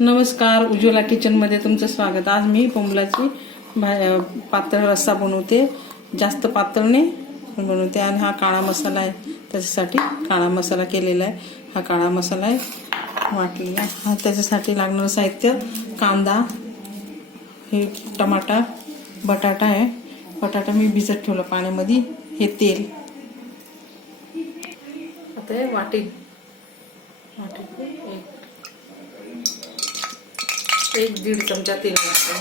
नमस्कार, उज्ज्वला किचनमध्ये तुमचं स्वागत। आज मी बोंबलाची पातळ रस्सा बनवते। जास्त पातळ नाही बनवते आणि हा काळा मसाला आहे, त्याच्यासाठी काळा मसाला केलेला आहे। हा काळा मसाला आहे वाटलेला। हा त्याच्यासाठी लागणारं साहित्य कांदा, हे टमाटा, बटाटा आहे। बटाटा मी भिजत ठेवला पाण्यामध्ये। हे तेल आता हे वाटी एक दीड चमचा तेल टाकतो।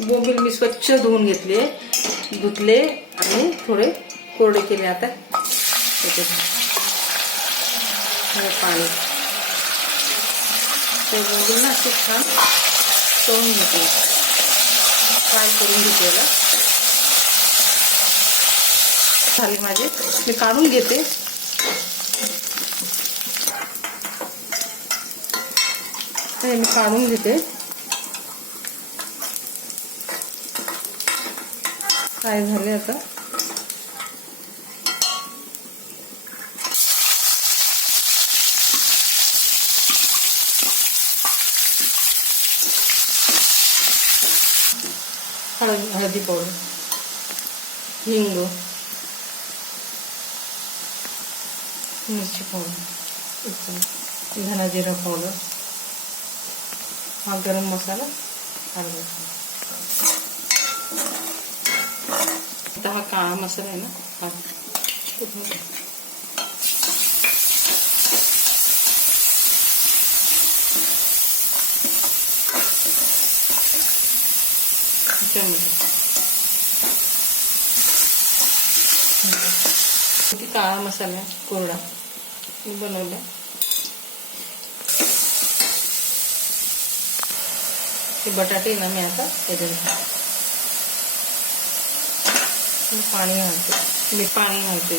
बोंबील मी स्वच्छ धुवून घेतले, धुतले आणि थोडे कोरडे केले। आता पाणी ते बोंबील ना असे छान तळून घेतले, फ्राय करून घेतलेला झाले माझे। मी काढून घेते। मी काढून घेते। काय झाले आता हळदी पावडर, हिंग, मिरची पावडर, धना जिरा पावडर, हा गरम मसाला, आता हा काळा मसाला आहे ना, हा किती काळा मसाला कोरडा बनवला। हे बटाटे ना मी आता त्याच्यात पाणी घालते। मी पाणी घालते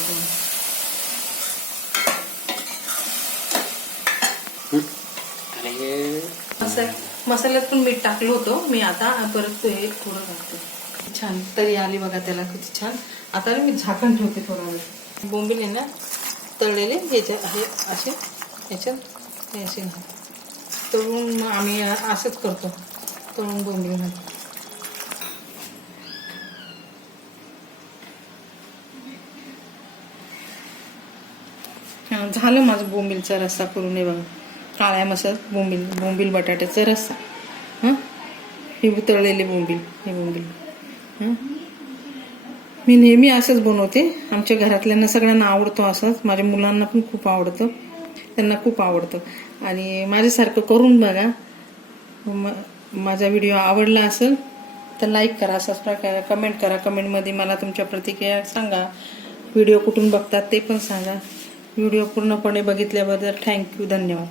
मसाल्यात पण मीठ टाकलं होतं मी। आता परत हे थोडं घालते। छान तरी आली बघा त्याला, किती छान। आता मी झाकण ठेवते थोडा वेळ। बोंबील आहे ना तळलेले ह्याच्या हे असे ह्याच्यात असे तळून आम्ही असंच करतो, तळून बोंबील घालतो। झालं माझं बोंबीलचा रस्सा करून। हे बघा काळ्या मसाल्यात बोंबील बटाट्याचा रस्सा। हे तळलेले बोंबील, हे बोंबील मी नेहमी असंच बनवते। आमच्या घरातल्यांना सगळ्यांना आवडतो असंच। माझ्या मुलांना पण खूप आवडतं, त्यांना खूप आवडतं। आणि माझ्यासारखं करून बघा। माझा व्हिडिओ आवडला असेल तर लाईक करा, सबस्क्राईब करा, कमेंट करा। कमेंटमध्ये मला तुमच्या प्रतिक्रिया सांगा। व्हिडिओ कुठून बघतात ते पण सांगा। व्हिडिओ पूर्णपणे बघितल्याबद्दल थँक्यू, धन्यवाद।